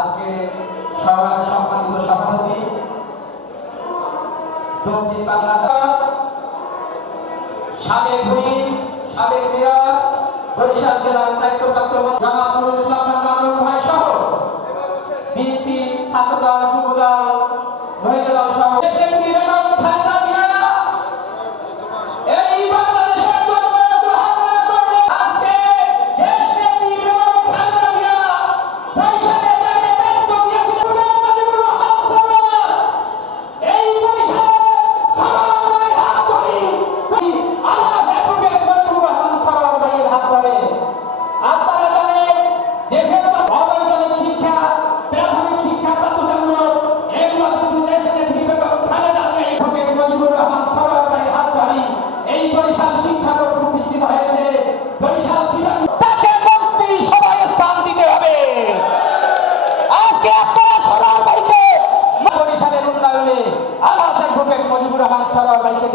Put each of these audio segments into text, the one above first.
আজকে সভার সম্মানিত সভাপতি দক্ষিণ বাংলাদেশ সাবেক হুইপ, সাবেক মেয়র, বরিশাল জেলার দায়িত্বপ্রাপ্ত জনাব নুরুল ইসলাম মাদুর ভাই সহ বিএনপি, ছাত্রদল, যুবদল, মহিলা দল সহ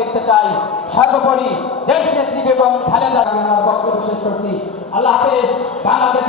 দেখতে চাই। সর্বোপরি দেশ নেত্রী বেগম খালেদা জিয়ার বক্তব্য শেষ করছি। আল্লাহ হাফেজ। বাংলাদেশ